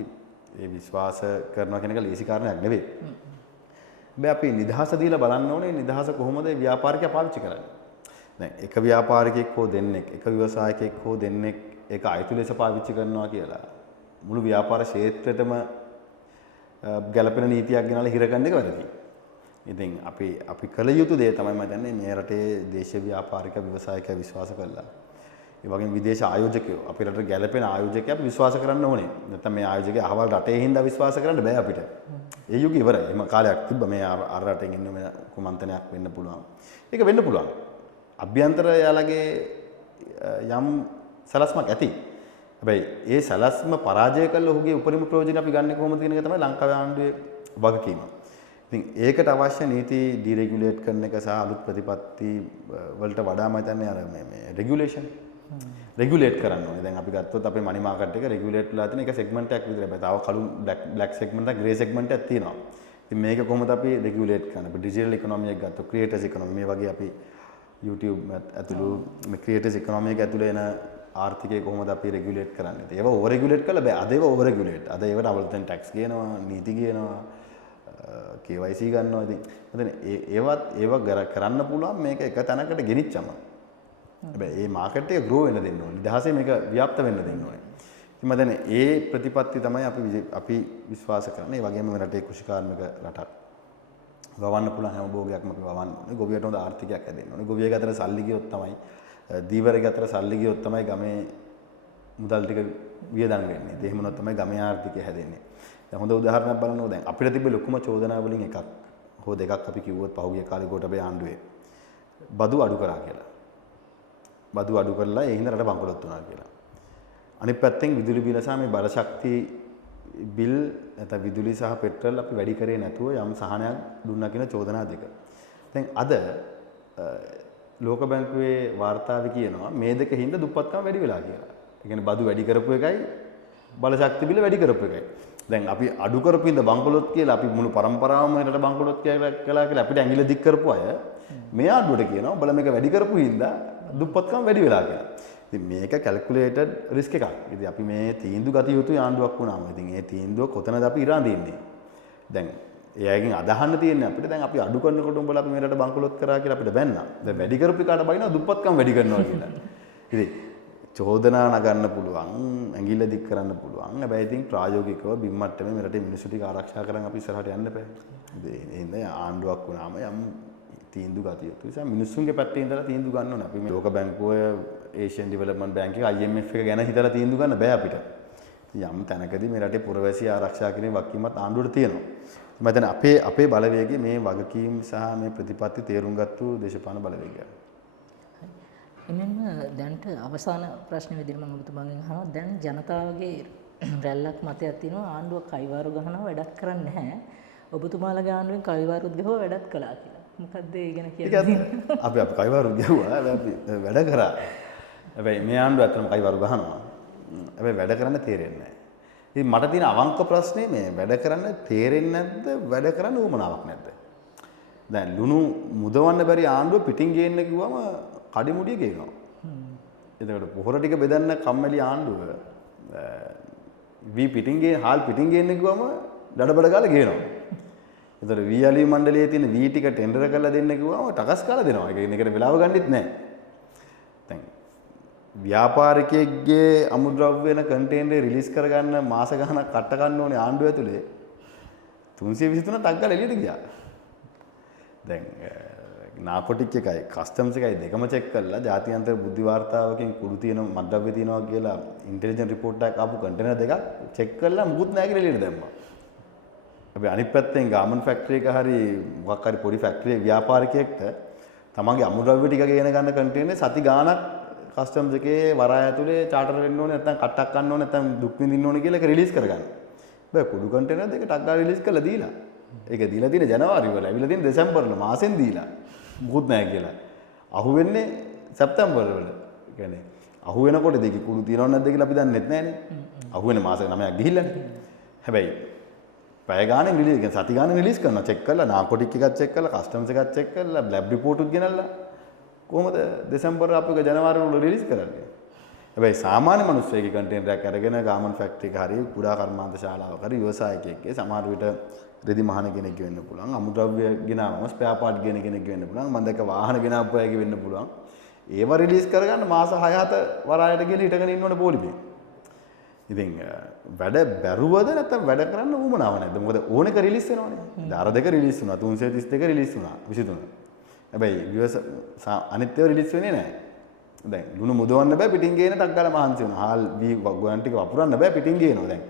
ඒ විශ්වාස කරනවා කියන එක ලේසි කාරණයක් නෙවෙයි. හැබැයි අපි නිදහස දීලා බලන්න ඕනේ නිදහස කොහොමද ව්‍යාපාරිකයා පාවිච්චි කරන්නේ. දැන් එක ව්‍යාපාරිකයෙක් හෝ දෙන්නෙක්, එක ව්‍යවසායකයෙක් හෝ දෙන්නෙක් ඒක අයිතු ලෙස පාවිච්චි කරනවා කියලා මුළු ව්‍යාපාර ක්ෂේත්‍රෙටම ගැළපෙන නීතියක් ගෙනල්ලා හිර ගන්න එක වැරදි. ඉතින් අපි කළ යුතු දේ තමයි මම දන්නේ මේ රටේ දේශීය ව්‍යාපාරික ව්‍යවසායකයා විශ්වාස කළා. ඒ වගේම විදේශ ආයෝජකයෝ අපේ රටට ගැළපෙන ආයෝජකයා අපි විශ්වාස කරන්න ඕනේ. නැත්නම් මේ ආයෝජකයා අහවල් රටේ හින්දා විශ්වාස කරන්න බෑ අපිට. ඒ යුගය ඉවරයි. එහෙම කාලයක් තිබ්බා මේ අර රටෙන් ඉන්න මේ කුමන්ත්‍රණයක් වෙන්න පුළුවන්. ඒක වෙන්න පුළුවන්. අභ්‍යන්තර යාලගේ යම් සලස්මක් ඇති. හැබැයි ඒ සලස්ම පරාජය කළ ඔහුගේ උපරිම ප්‍රයෝජන අපි ගන්න කොහොමද කියන එක තමයි ලංකාවේ ආණ්ඩුවේ වගකීම. ඉතින් ඒකට අවශ්‍ය නීති ඩිරෙගුලේට් කරන එක සහ අලුත් ප්‍රතිපත්ති වලට වඩා මම හිතන්නේ අර මේ රෙගියුලේෂන් රෙගුලේට් කරන්න ඕනේ. දැන් අපි ගත්තොත් අපේ මනි මාකට් එක රෙගුලේට් වෙලා තියෙන එක සෙග්මන්ට් එකක් විතරයි. තව කළු බ්ලැක් සෙග්මන්ට් එක, ග්‍රේ සෙග්මන්ට් එකක් තියෙනවා. ඉතින් මේක කොහොමද අපි රෙගුලේට් කරන්නේ? අපි ඩිජිටල් ඉකොනොමි එක ගත්තොත් ක්‍රියේටර්ස් ඉකොනොමි මේ වගේ අපි YouTube ඇතුළු මේ ක්‍රියේටර්ස් ඉකොනොමි එක ඇතුළේ එන ආර්ථිකය කොහොමද අපි රෙගුලේට් කරන්නේ? ඒව ඕවර් රෙගුලේට් කළා බෑ. අද ඒව ඕවර් රෙගුලේට්. අද ඒවට අවුල්තෙන් ටැක්ස් ගේනවා, නීති ගේනවා, KYC ගන්නවා. ඉතින් මතන ඒව කරන්න පුළුවන් මේක එක තැනකට ගෙනිච්චම. හැබැයි මේ මාකට් එක ග්‍රෝ වෙන්න දෙන්න ඕනේ. නිදහසේ මේක ව්‍යාප්ත වෙන්න දෙන්න ඕනේ. ඉතින් මම දැන් ඒ ප්‍රතිපත්ති තමයි අපි විශ්වාස කරන්නේ. ඒ වගේම මේ රටේ කෘෂිකාර්මික රටක්. වවන්න පුළුවන් හැම භෝගයක්ම අපි වවන්න ඕනේ. ගොවියට හොඳ ආර්ථිකයක් හැදෙන්න ඕනේ. ගොවියක අතර සල්ලි ගියොත් තමයි දීවරයක අතර සල්ලි ගියොත් තමයි ගමේ මුදල් ටික වියදම් වෙන්නේ. ඒ එහෙම නැත්නම් තමයි ගමේ ආර්ථිකය හැදෙන්නේ. දැන් හොඳ උදාහරණයක් බලන්නකෝ. දැන් අපිට තිබ්බ ලොකුම චෝදනා වලින් එකක් හෝ දෙකක් අපි කිව්වොත් පහුගිය කාලේ ගෝඨාභය ආණ්ඩුවේ බදු අඩු කරා කියලා. බදු අඩු කරලා ඒ හින්දා රට බංකොලොත් වුණා කියලා. අනිත් පැත්තෙන් විදුලි බිල සහ මේ බලශක්ති බිල් නැත්නම් විදුලි සහ පෙට්‍රල් අපි වැඩි කරේ නැතුව යම් සහනයක් දුන්නා කියන චෝදනා දෙක. දැන් අද ලෝක බැංකුවේ වාර්තාවේ කියනවා මේ දෙක හින්දා දුප්පත්කම වැඩි වෙලා කියලා. ඒ කියන්නේ බදු වැඩි කරපු එකයි බලශක්ති බිල වැඩි කරපු එකයි. දැන් අපි අඩු කරපු හින්දා බංකොලොත් කියලා අපි මුළු පරම්පරාවම රට බංකොලොත් කියලා අපිට ඇඟිල්ල දික් කරපු අය මේ ආණ්ඩුවට කියනවා බල මේක වැඩි කරපු හින්දා දුප්පත්කම වැඩි වෙලා කියලා. ඉතින් මේක කැල්කියුලේටඩ් රිස්ක් එකක්. ඉතින් අපි මේ තීන්දුව ගත යුතු ආණ්ඩුවක් වුණාම ඉතින් මේ තීන්දුව කොතනද අපි ඉරාඳින්නේ? දැන් එයාගෙන් අදහන්න තියෙන්නේ අපිට දැන් අපි අඩු කරනකොට උඹලා අපි මේ රට බංකොලොත් කරා කියලා අපිට බැන්නා. දැන් වැඩි කරපු එකට බයිනවා දුප්පත්කම වැඩි කරනවා කියලා. ඉතින් චෝදනා නගන්න පුළුවන්, ඇඟිල්ල දික් කරන්න පුළුවන්. හැබැයි ඉතින් ප්‍රායෝගිකව බිම් මට්ටමේ මේ රටේ මිනිස්සු ටික ආරක්ෂා කරන් අපි ඉස්සරහට යන්න බෑ. ඒ හින්දා ආණ්ඩුවක් වුණාම යම් තීන්දුව ගත යුතුයි. ඒ නිසා මිනිස්සුන්ගේ පැත්තේ ඉඳලා තීන්දුව ගන්න ඕනේ. අපි මේ ලෝක බැංකුව, ඒෂියන් ඩෙවලොප්මන්ට් බැංක් එක IMF එක ගැන හිතලා තීන්දුව ගන්න බෑ අපිට. යම් තැනකදී මේ රටේ පුරවැසිය ආරක්ෂා කිරීමේ වගකීමත් ආණ්ඩුවට තියෙනවා. මම හිතන්නේ අපේ බලවේගය මේ වගකීම් සහ මේ ප්‍රතිපත්ති තේරුම් ගත්තු දේශපාලන බලවේගය. එමෙන්න දැන්ට අවසාන ප්‍රශ්න විදිහට මම ඔබතුමාගෙන් අහනවා. දැන් ජනතාවගේ රැල්ලක් මතයක් තියෙනවා ආණ්ඩුව කයිවාරු ගහනවා වැඩක් කරන්නේ නැහැ. ඔබතුමාලගේ ආණ්ඩුවෙන් කයිවාරුත් ගහුවා වැඩක් කළා කියලා. මොකද්ද ඒ ගැන කියන්නේ? අපි කයිවාරු ගහුවා. අපි වැඩ කරා. හැබැයි මේ ආණ්ඩුව ඇත්තටම කයිවාරු ගහනවා. හැබැයි වැඩ කරන්න තේරෙන්නේ නැහැ. ඉතින් මට තියෙන අවංක ප්‍රශ්නේ මේ වැඩ කරන්න තේරෙන්නේ නැද්ද? වැඩ කරන්න උවමනාවක් නැද්ද? දැන් ලුණු මුදවන්න බැරි ආණ්ඩුව පිටින් ගේන්න කිව්වම කඩිමුඩිය ගේනවා. එතකොට පොහොර ටික බෙදන්න කම්මැලි ආණ්ඩුව හාල් පිටින් ගේන්න කිව්වම දඩබඩ ගාලා ගේනවා. එතකොට වී මණ්ඩලයේ තියෙන වී ටික ටෙන්ඩර් කරලා දෙන්න කිව්වම ටකස් කාලා දෙනවා. ඒකට වෙලාව ගන්නෙත් නැහැ. දැන් ව්‍යාපාරිකයෙක්ගේ අමුද්‍රව්‍ය වෙන කන්ටේනරේ රිලීස් කරගන්න මාස ගණනක් කට ගන්න ඕනේ ආණ්ඩුව ඇතුලේ 323ක් ගාලා එළියට ගියා. දැන් නාකොටික් එකයි කස්ටම්ස් එකයි දෙකම චෙක් කරලා ජාත්‍යන්තර බුද්ධි වාර්තාවකින් කුඩු තියෙන මද්ද්‍රව්‍ය තියෙනවා කියලා ඉන්ටෙලිජන්ට් රිපෝට් එකක් ආපු කන්ටේනර් දෙකක් චෙක් කරලා මුකුත් නැහැ කියලා එළියට දැම්මා. අපි අනිත් පැත්තෙන් ගාමන් ෆැක්ටරි එක හරි මොකක් හරි පොඩි ෆැක්ටරි ව්‍යාපාරිකයෙක්ට තමන්ගේ අමුද්‍රව්‍ය ටික ගෙන ගන්න කන්ටේනරේ සති ගාණක් කස්ටම්ස් එකේ වරාය ඇතුලේ චාටර් වෙන්න ඕනේ නැත්නම් කට්ටක් ගන්න ඕනේ නැත්නම් දුක් විඳින්න ඕනේ කියලා ඒක රිලීස් කරගන්න. බෑ කුඩු කන්ටේනර් දෙක ටක් ගාලා රිලීස් කරලා දීලා. ඒක දීලා තියෙන ජනවාරි වල ඇවිල්ලා තියෙන දෙසැම්බර් වල මාසෙන් දීලා. මුකුත් නැහැ කියලා. අහු වෙන්නේ සැප්තැම්බර් වල. කියන්නේ අහු වෙනකොට දෙකේ කුඩු තියනවද නැද්ද කියලා අපි දන්නෙත් නැහනේ. අහු වෙන මාස 9ක් ගිහිල්ලානේ. හැබැයි පැය ගානේ රිලීස් කියන්නේ සති ගානේ රිලීස් කරනවා චෙක් කරලා නාකොටික් එකක් චෙක් කරලා කස්ටම්ස් එකක් චෙක් කරලා ලැබ් රිපෝට් උත් ගෙනල්ලා කොහොමද දෙසැම්බර් අපේ ජනවාරි වල රිලීස් කරන්නේ. හැබැයි සාමාන්‍ය මිනිස්සෙක්ගේ කන්ටේනරයක් අරගෙන ගාමන් ෆැක්ටරි එක හරි කුඩා කර්මාන්ත ශාලාවක හරි ව්‍යවසායකයෙක්ගේ සමහර විට රෙදි මහන කෙනෙක් වෙන්න පුළුවන් අමුද්‍රව්‍ය ගෙනාවම ස්පෙයා පාර්ට් ගෙන කෙනෙක් වෙන්න පුළුවන් මම දැක්ක වාහන ගෙනාවු අයක වෙන්න පුළුවන් ඒව රිලීස් කරගන්න මාස 6-7 වරායට ගිහලා හිටගෙන ඉන්න ඕනේ පොලිමේ. ඉතින් වැඩ බැරුවද නැත්නම් වැඩ කරන්න උවමනාව නැද්ද? මොකද ඕනෙක රිලීස් වෙනවනේ. දාර දෙක රිලීස් වුණා 332 රිලීස් වුණා 23. හැබැයි අනිත් ඒවා රිලීස් වෙන්නේ නැහැ. දැන් ලුණු මුදවන්න බෑ පිටින් ගේන ටක් ගාලා මහන්සි වෙනවා. හාල් වී ගොයන් ටික වපුරන්න බෑ පිටින් ගේනවා. දැන්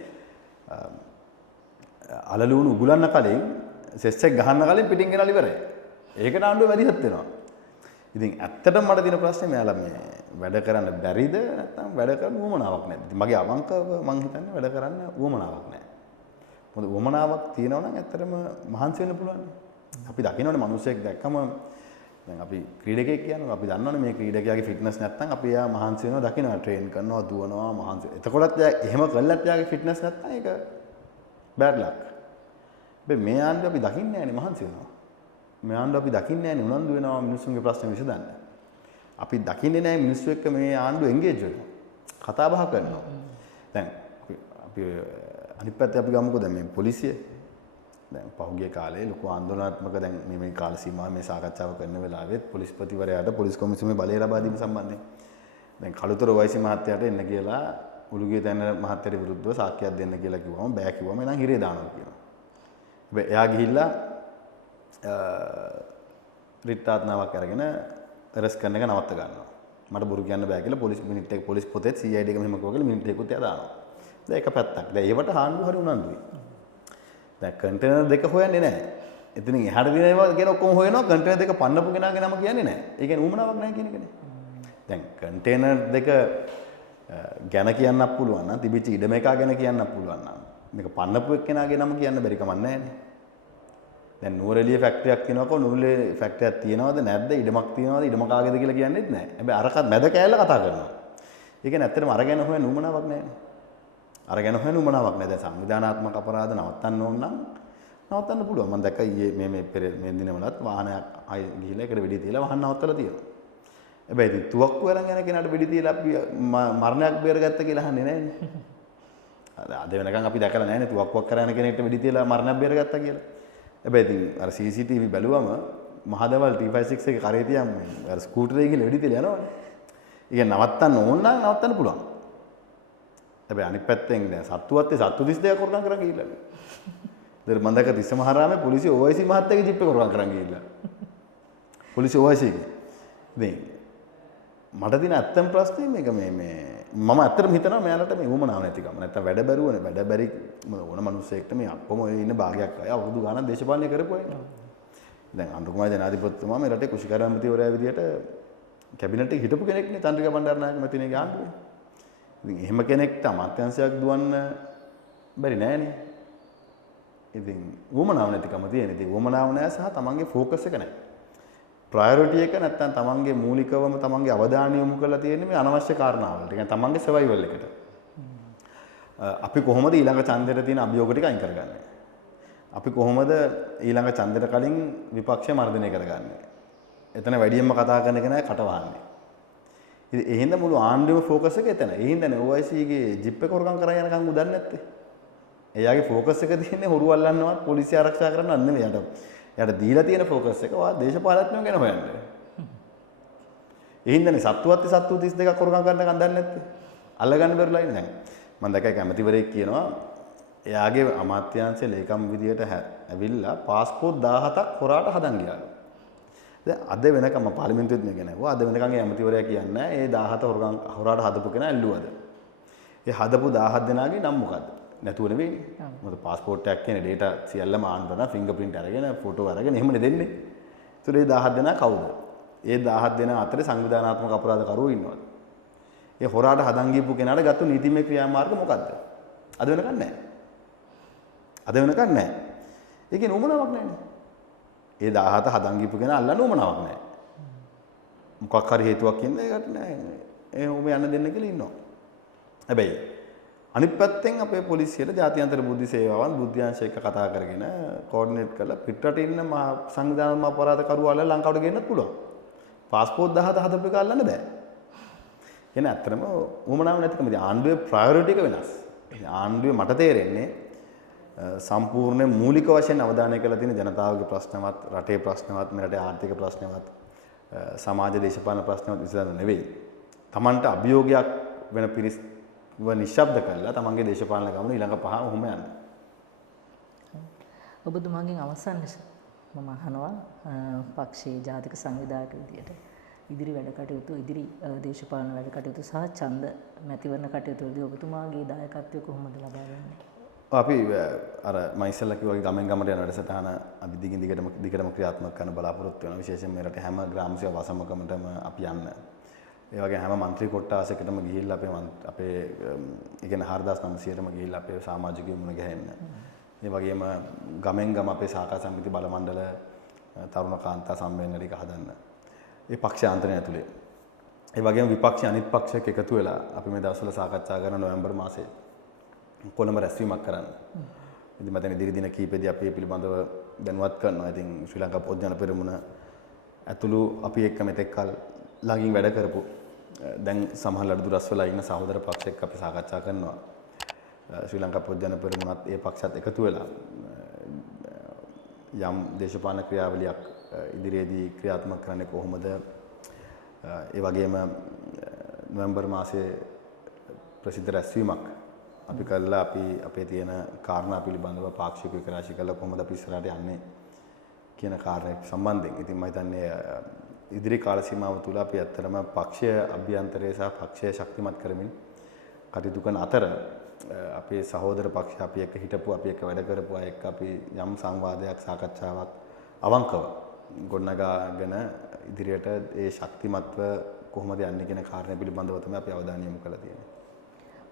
අලලුණු උගුලන්න කලින් සෙස් එක ගහන්න කලින් පිටින් ගෙනලා ඉවරයි. ඒකට ආණ්ඩුව වැඩිහත් වෙනවා. ඉතින් ඇත්තටම මට තියෙන ප්‍රශ්නේ මෙයාලා මේ වැඩ කරන්න බැරිද නැත්නම් වැඩ කරන්න උවමනාවක් නැද්ද? ඉතින් මගේ අවංකව මං හිතන්නේ වැඩ කරන්න උවමනාවක් නැහැ. මොකද උවමනාවක් තියෙනවා නම් ඇත්තටම මහන්සි වෙන්න පුළුවන්. අපි දකින්නවනේ මිනිස්සෙක් දැක්කම දැන් අපි ක්‍රීඩකයෙක් කියනවා අපි දන්නවනේ මේ ක්‍රීඩකයාගේ ෆිට්නස් නැත්නම් අපි එයා මහන්සි වෙනවා දකින්නවා ට්‍රේන් කරනවා දුවනවා මහන්සි. එතකොටත් එයා එහෙම කළත් එයාගේ ෆිට්නස් නැත්නම් ඒක බෑඩ් ලක්. මේ ආණ්ඩුව අපි දකින්නේ නැහැනේ මහන්සි වෙනවා. මේ ආණ්ඩුව අපි දකින්නේ නැහැනේ උනන්දු වෙනවා මිනිස්සුන්ගේ ප්‍රශ්න විසඳන්න. අපි දකින්නේ නැහැ මිනිස්සු එක්ක මේ ආණ්ඩුව එන්ගේජ් වෙනවා. කතා බහ කරනවා. දැන් අපි අනිත් පැත්තේ අපි ගමුකෝ දැන් මේ පොලිසිය දැන් පහුගිය කාලේ ලොකු ආందోලනාත්මක දැන් මේ කාල සීමාව මේ සාකච්ඡාව කරන වෙලාවෙත් පොලිස්පතිවරයාට පොලිස් කොමිසමේ බලය ලබා දීම සම්බන්ධයෙන් දැන් කළුතර වයසි මහත්තයාට එන්න කියලා උළුගේ තැන මහත්තයාට විරුද්ධව සාක්ෂියක් දෙන්න කියලා කිව්වම බෑ කිව්වම එනම් හිරේ දානවා කියනවා. හැබැයි එයා ගිහිල්ලා රිට්ටාත්නාවක් අරගෙන අරස් කරන එක නවත්ත ගන්නවා. මට බොරු කියන්න බෑ කියලා පොලිස් මිනිට් එක පොලිස් පොතේ CID එක මෙහෙම කිව්වා කියලා මිනිට් එකකුත් එයා දානවා. දැන් එක පැත්තක්. දැන් ඒවට හාන්දු හරි උනන්දුයි. දැන් කන්ටේනර් දෙක හොයන්නේ නැහැ. එතනින් එහාට දින ඒවා ගැන ඔක්කොම හොයනවා කන්ටේනර් දෙක පන්නපු කෙනාගේ නම කියන්නේ නැහැ. ඒ කියන්නේ ඌමනාවක් නැහැ කියන එකනේ. දැන් කන්ටේනර් දෙක ගැන කියන්නත් පුළුවන් නම් තිබිච්ච ඉඩම එක ගැන කියන්නත් පුළුවන් නම් මේක පන්නපු එක්කෙනාගේ නම කියන්න බැරි කමක් නැහැනේ. දැන් නුවරඑළිය ෆැක්ටරියක් තියෙනවකෝ නුවරඑළිය ෆැක්ටරියක් තියෙනවද නැද්ද ඉඩමක් තියෙනවද ඉඩම කාගේද කියලා කියන්නෙත් නැහැ. හැබැයි අරකට මැද කෑල්ල කතා කරනවා. ඒ කියන්නේ ඇත්තටම අර ගැන හොයන නුමනාවක් නැහැනේ. අර ගැන හොයන නුමනාවක් නැහැ. දැන් සංවිධානාත්මක අපරාධ නවත්තන්න ඕන නම් නවත්තන්න පුළුවන්. මම දැක්කා ඊයේ මේ දිනවලත් වාහනයක් ආයි ගිහිල්ලා ඒකට වෙඩි තියලා වාහන නවත්තලා තියෙනවා. හැබැයි ඉතින් තුවක්කු අරන් යන කෙනාට වෙඩි තියලා අපි මරණයක් බේරගත්ත කියලා අහන්නේ නැහැනේ. අද වෙනකන් අපි දැකලා නැහැනේ තුවක්කුවක් කරන කෙනෙක්ට වෙඩි තියලා මරණයක් බේරගත්තා කියලා. හැබැයි ඉතින් අර CCTV බැලුවම මහදවල් T56 එකේ කරේ තියන් අර ස්කූටරේ ගිහලා වෙඩි තියලා යනවනේ. ඒක නවත්තන්න ඕන නම් නවත්තන්න පුළුවන්. හැබැයි අනිත් පැත්තෙන් දැන් සත්තුවත් ඒ සත්තු 32ක් කරගම් කරන් ගිහිල්ලා. දැන් මම දැක්ක තිස්ස මහරාමේ පොලිසිය OIC මහත්තයාගේ ජිප් එක කරගම් කරන් ගිහිල්ලා. පොලිසිය OIC එකේ. ඉතින් මට තියෙන ඇත්තම ප්‍රශ්නේ මේක මේ මම ඇත්තටම හිතනවා මෙයාලට මේ උවමනාව නැතිකම. නැත්තම් වැඩ බැරුවනේ වැඩ බැරි ඕන මිනිස්සෙක්ට මේ අප්පම ඔය ඉන්න භාගයක් අය අවුරුදු ගාණක් දේශපාලනය කරපු අය. දැන් අනුකුමාර ජනාධිපතිතුමා මේ රටේ කුෂිකාර ඇමතිවරයා විදියට කැබිනට් එකේ හිටපු කෙනෙක්නේ චන්ද්‍රිකා බණ්ඩාරනායක මැතිණියගේ ආණ්ඩුවේ. ඉතින් එහෙම කෙනෙක්ට අමාත්‍යාංශයක් දුවන්න බැරි නෑනේ. ඉතින් උවමනාව නැතිකම තියෙන. ඉතින් උවමනාව නැහැ සහ තමන්ගේ ફોකස් එක නැහැ. ප්‍රයොරිටි එක නැත්තම් තමන්ගේ මූලිකවම තමන්ගේ අවධානය යොමු කරලා තියෙන්නේ මේ අනවශ්‍ය කාරණාවලට. ඒ කියන්නේ තමන්ගේ සර්වයිවල් එකට. අපි කොහොමද ඊළඟ ඡන්දෙට තියෙන අභියෝග ටික අයින් කරගන්නේ? අපි කොහොමද ඊළඟ ඡන්දෙට කලින් විපක්ෂය මර්ධනය කරගන්නේ? එතන වැඩියෙන්ම කතා කරන කෙනා කට වහන්නේ. ඉතින් ඒ හින්දා මුළු ආණ්ඩුවේම ෆෝකස් එක එතන. ඒ හින්දානේ OIC ගේ ජිප් එක හොරගම් කරා යනකම් උදන්නේ නැත්තේ. එයාගේ ෆෝකස් එක තියෙන්නේ හොරු අල්ලන්නවත් පොලිසිය ආරක්ෂා කරන්නවත් නෙමෙයි යට. එයාට දීලා තියෙන ෆෝකස් එක වා දේශපාලඥයෝ ගැන හොයන්න. ඒ හින්දානේ සත්තු 32ක් හොරගම් කරනකම් දන්නේ නැත්තේ. අල්ලගන්න බැරිලා ඉන්නේ දැන්. මම දැක්කා කැමතිවරයෙක් කියනවා එයාගේ අමාත්‍යාංශයේ ලේකම් විදියට ඇවිල්ලා පාස්පෝර්ට් 17ක් හොරාට හදන් ගියාලු. දැන් අද වෙනකම් පාර්ලිමේන්තුවෙත් මේ ගැන අද වෙනකම් ඒ ඇමතිවරයා කියන්නේ ඒ 17 හොරාට හදපු කෙනා ඇල්ලුවද. ඒ හදපු 17 දෙනාගේ නම් මොකද්ද? නැතුව නෙවෙයි. මොකද පාස්පෝර්ට් එකක් කියන ඩේටා සියල්ලම ආන්දරන ෆින්ගර් ප්‍රින්ට් අරගෙන ෆොටෝ අරගෙන එහෙමනේ දෙන්නේ. ඒතර ඒ 17 දෙනා කවුද? ඒ 17 දෙනා අතරේ සංවිධානාත්මක අපරාධකරුවෝ ඉන්නවද? ඒ හොරාට හදන් ගියපු කෙනාට ගත්ත නීතිමය ක්‍රියාමාර්ග මොකද්ද? අද වෙනකන් නැහැ. අද වෙනකන් නැහැ. ඒකේ නුමනාවක් නැහැනේ. ඒ 17 හදන් ගියපු කෙනා අල්ලන්න නුමනාවක් නැහැ. මොකක් හරි හේතුවක් ඉන්න ඒකට නැහැ. ඒ උඹ යන්න දෙන්න කියලා ඉන්නවා. හැබැයි අනිත් පැත්තෙන් අපේ පොලිසියට ජාත්‍යන්තර බුද්ධි සේවාවන් බුද්ධ්‍යාංශ එක්ක කතා කරගෙන කෝඩිනේට් කරලා පිටරට ඉන්න සංවිධානාත්මක අපරාධකරුවෝ අල්ලලා ලංකාවට ගෙන්නත් පුළුවන්. පාස්පෝර්ට් 17 හදපු එක අල්ලන්න බෑ. එන ඇත්තටම උවමනාවක් නැතිකම ඉතින් ආණ්ඩුවේ ප්‍රයොරිටි එක වෙනස්. ආණ්ඩුවේ මට තේරෙන්නේ සම්පූර්ණ මූලික වශයෙන් අවධානය කරලා තියෙන ජනතාවගේ ප්‍රශ්නවත් රටේ ප්‍රශ්නවත් මේ රටේ ආර්ථික ප්‍රශ්නවත් සමාජ දේශපාලන ප්‍රශ්නවත් විසඳන්න නෙවෙයි. Tamanට අභියෝගයක් වෙන පිරිස්ව නිශ්ශබ්ද කරලා තමන්ගේ දේශපාලන ගමන ඊළඟ පහම ඔහොම යන්න. ඔබතුමාගෙන් අවසන් ලෙස මම අහනවා පක්ෂයේ ජාතික සංවිධායක විදියට ඉදිරි වැඩ කටයුතු ඉදිරි දේශපාලන වැඩ කටයුතු සහ ඡන්ද මැතිවරණ කටයුතු වලදී ඔබතුමාගේ දායකත්වය කොහොමද ලබා ගන්නේ? අපි අර මම ඉස්සෙල්ලා කිව්වා ගමෙන් ගමට යන වැඩසටහන අපි දිගටම ක්‍රියාත්මක කරන්න බලාපොරොත්තු වෙනවා. විශේෂයෙන් මේ රටේ හැම ග්‍රාම සේවා වසමකමටම අපි යන්න. ඒ වගේ හැම മന്ത്രി කොට්ටාසයකටම ගිහිල්ලා අපේ ඒ කියන්නේ 4900ටම ගිහිල්ලා අපේ සමාජිකයෝ මුණ ගැහෙන්න. ඒ වගේම ගමෙන් ගම අපේ සහකාර සමිති බල මණ්ඩල තරුණ කාන්තා සම්මේලන ටික හදන්න. ඒ පක්ෂාන්තරය ඇතුලේ. ඒ වගේම විපක්ෂ අනිත් පක්ෂයක එකතු වෙලා අපි මේ දවස්වල සාකච්ඡා කරන නොවැම්බර් මාසයේ කොළඹ රැස්වීමක් කරන්න. ඉතින් මම දැන් ඉදිරි දින කීපෙදී අපි මේ පිළිබඳව දැනුවත් කරනවා. ඉතින් ශ්‍රී ලංකා පොත්ජන පෙරමුණ ඇතුළු අපි එක්ක මෙතෙක් කල ළඟින් වැඩ කරපු දැන් සමහර ලඩු රස් වෙලා ඉන්න සහෝදර පක්ෂ එක්ක අපි සාකච්ඡා කරනවා. ශ්‍රී ලංකා පොත්ජන පෙරමුණත් ඒ පක්ෂත් එකතු වෙලා යම් දේශපාලන ක්‍රියාවලියක් ඉදිරියේදී ක්‍රියාත්මක කරන්නේ කොහොමද? ඒ වගේම නොවැම්බර් මාසයේ ප්‍රසිද්ධ රැස්වීමක් අපි කළා. අපි අපේ තියෙන කාරණා පිළිබඳව පාක්ෂික විකාශය කළා. කොහොමද අපි ඉස්සරහට යන්නේ කියන කාරණේ සම්බන්ධයෙන්. ඉතින් මම හිතන්නේ ඉදිරි කාල සීමාව තුළ අපි ඇත්තටම පක්ෂය අභ්‍යන්තරය සහ පක්ෂය ශක්තිමත් කරමින් කටයුතු කරන අතර අපේ සහෝදර පක්ෂ අපි එක්ක හිටපු අපි එක්ක වැඩ කරපු අය එක්ක අපි යම් සංවාදයක් සාකච්ඡාවක් අවංකව ගොඩනගාගෙන ඉදිරියට ඒ ශක්තිමත්ව කොහොමද යන්නේ කියන කාරණය පිළිබඳව තමයි අපි අවධානය යොමු කරලා තියෙන්නේ.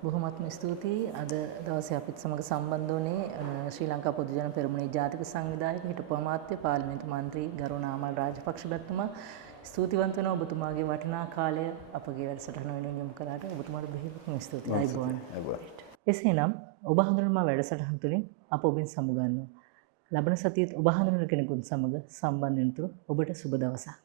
බොහොමත්ම ස්තුතියි. අද දවසේ අපිත් සමග සම්බන්ධ වුණේ ශ්‍රී ලංකා පොදුජන පෙරමුණේ ජාතික සංවිධායක හිටපු අමාත්‍ය පාර්ලිමේන්තු මන්ත්‍රී ගරු නාමල් රාජපක්ෂ මැතිතුමා. ස්තුතිවන්ත වෙනවා ඔබතුමාගේ වටිනා කාලය අපගේ වැඩසටහන වෙනුවෙන් යොමු කළාට. ඔබතුමාට බෙහෙවින්ම ස්තුතියි. අයිබෝන්. එසේනම් ඔබ හඳුනන වැඩසටහන් තුළින් අප ඔබෙන් සමුගන්නවා. ලබන සතියේත් ඔබ හඳුනන කෙනෙකුත් සමග සම්බන්ධ වෙනතුරු ඔබට සුබ දවසක්.